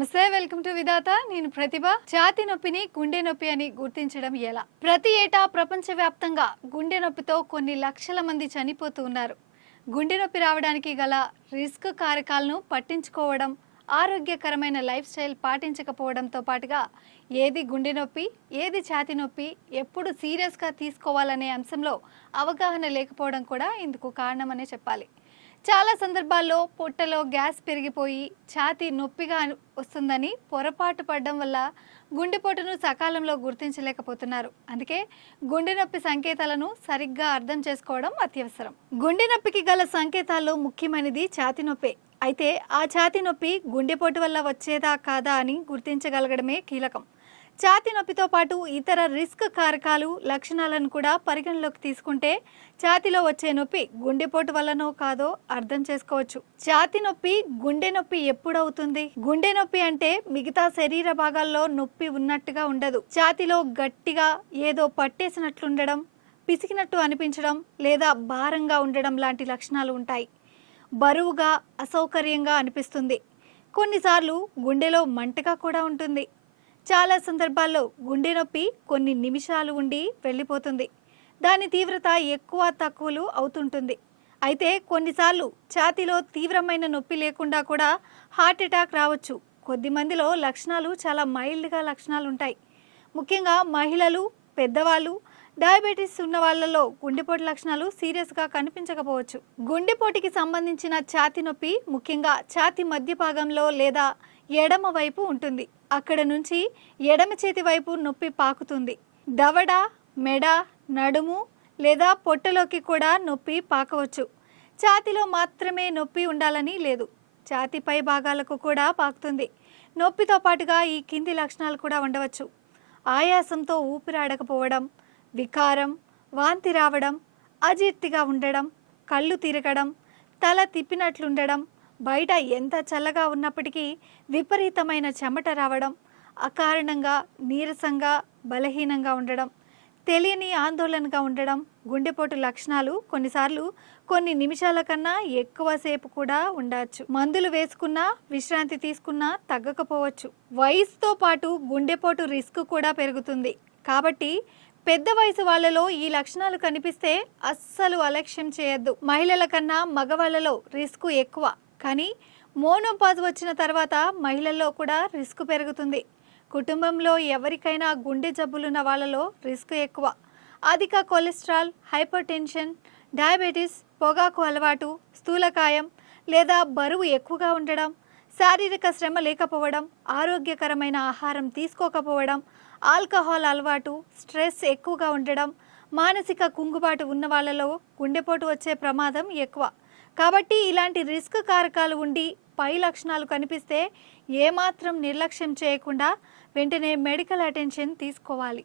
నమస్తే, welcome to విధాత. నేను ప్రతిభ. ఛాతీ నొప్పిని గుండె నొప్పి అని గుర్తించడం ఎలా? ప్రతి ఏటా ప్రపంచవ్యాప్తంగా గుండె నొప్పితో కొన్ని లక్షల మంది చనిపోతూ ఉన్నారు. గుండె నొప్పి రావడానికి గల రిస్క్ కారకాలను పట్టించుకోవడం, ఆరోగ్యకరమైన లైఫ్ స్టైల్ పాటించకపోవడంతో పాటుగా ఏది గుండె నొప్పి, ఏది ఛాతీ నొప్పి, ఎప్పుడు సీరియస్గా తీసుకోవాలనే అంశంలో అవగాహన లేకపోవడం కూడా ఇందుకు కారణమనే చెప్పాలి. చాలా సందర్భాల్లో పొట్టలో గ్యాస్ పెరిగిపోయి ఛాతీ నొప్పిగా వస్తుందని పొరపాటు పడడం వల్ల గుండెపోటును సకాలంలో గుర్తించలేకపోతున్నారు. అందుకే గుండె నొప్పి సంకేతాలను సరిగ్గా అర్థం చేసుకోవడం అత్యవసరం. గుండె నొప్పికి గల సంకేతాల్లో ముఖ్యమైనది ఛాతీ నొప్పే. అయితే ఆ ఛాతీ నొప్పి గుండెపోటు వల్ల వచ్చేదా కాదా అని గుర్తించగలగడమే కీలకం. ఛాతీ నొప్పితో పాటు ఇతర రిస్క్ కారకాలు, లక్షణాలను కూడా పరిగణలోకి తీసుకుంటే ఛాతీలో వచ్చే నొప్పి గుండెపోటు వల్లనో కాదో అర్థం చేసుకోవచ్చు. ఛాతీ నొప్పి గుండె నొప్పి ఎప్పుడవుతుంది? గుండె నొప్పి అంటే మిగతా శరీర భాగాల్లో నొప్పి ఉన్నట్టుగా ఉండదు. ఛాతీలో గట్టిగా ఏదో పట్టేసినట్లుండడం, పిసికినట్టు అనిపించడం లేదా భారంగా ఉండడం లాంటి లక్షణాలు ఉంటాయి. బరువుగా, అసౌకర్యంగా అనిపిస్తుంది. కొన్నిసార్లు గుండెలో మంటగా కూడా ఉంటుంది. చాలా సందర్భాల్లో గుండె నొప్పి కొన్ని నిమిషాలు ఉండి వెళ్ళిపోతుంది. దాని తీవ్రత ఎక్కువ తక్కువలు అవుతుంటుంది. అయితే కొన్నిసార్లు ఛాతీలో తీవ్రమైన నొప్పి లేకుండా కూడా హార్ట్ అటాక్ రావచ్చు. కొద్ది మందిలో లక్షణాలు చాలా మైల్డ్గా లక్షణాలు ఉంటాయి. ముఖ్యంగా మహిళలు, పెద్దవాళ్ళు, డయాబెటీస్ ఉన్న వాళ్ళలో గుండెపోటు లక్షణాలు సీరియస్గా కనిపించకపోవచ్చు. గుండెపోటుకి సంబంధించిన ఛాతీ నొప్పి ముఖ్యంగా ఛాతీ మధ్య భాగంలో లేదా ఎడమ వైపు ఉంటుంది. అక్కడ నుంచి ఎడమ చేతి వైపు నొప్పి పాకుతుంది. దవడ, మెడ, నడుము లేదా పొట్టలోకి కూడా నొప్పి పాకవచ్చు. ఛాతీలో మాత్రమే నొప్పి ఉండాలని లేదు, ఛాతీ పై భాగాలకు కూడా పాకుతుంది. నొప్పితో పాటుగా ఈ కింది లక్షణాలు కూడా ఉండవచ్చు. ఆయాసంతో ఊపిరాడకపోవడం, వికారం, వాంతి రావడం, అజీర్తిగా ఉండడం, కళ్ళు తిరగడం, తల తిప్పినట్లుండడం, బయట ఎంత చల్లగా ఉన్నప్పటికీ విపరీతమైన చెమట రావడం, అకారణంగా నీరసంగా, బలహీనంగా ఉండడం, తెలియని ఆందోళనగా ఉండడం గుండెపోటు లక్షణాలు. కొన్నిసార్లు కొన్ని నిమిషాల కన్నా ఎక్కువసేపు కూడా ఉండవచ్చు. మందులు వేసుకున్నా, విశ్రాంతి తీసుకున్నా తగ్గకపోవచ్చు. వయసుతో పాటు గుండెపోటు రిస్క్ కూడా పెరుగుతుంది. కాబట్టి పెద్ద వయసు వాళ్ళలో ఈ లక్షణాలు కనిపిస్తే అస్సలు అలక్ష్యం చేయొద్దు. మహిళల కన్నా మగవాళ్ళలో రిస్క్ ఎక్కువ, కానీ మోనోపాజ్ వచ్చిన తర్వాత మహిళల్లో కూడా రిస్క్ పెరుగుతుంది. కుటుంబంలో ఎవరికైనా గుండె జబ్బులున్న వాళ్ళలో రిస్క్ ఎక్కువ. అధిక కొలెస్ట్రాల్, హైపర్ టెన్షన్, డయాబెటీస్, పొగాకు అలవాటు, స్థూలకాయం లేదా బరువు ఎక్కువగా ఉండడం, శారీరక శ్రమ లేకపోవడం, ఆరోగ్యకరమైన ఆహారం తీసుకోకపోవడం, ఆల్కహాల్ అలవాటు, స్ట్రెస్ ఎక్కువగా ఉండడం, మానసిక కుంగుబాటు ఉన్న వాళ్ళలో గుండెపోటు వచ్చే ప్రమాదం ఎక్కువ. కాబట్టి ఇలాంటి రిస్క్ కారకాలు ఉండి పై లక్షణాలు కనిపిస్తే ఏమాత్రం నిర్లక్ష్యం చేయకుండా వెంటనే మెడికల్ అటెన్షన్ తీసుకోవాలి.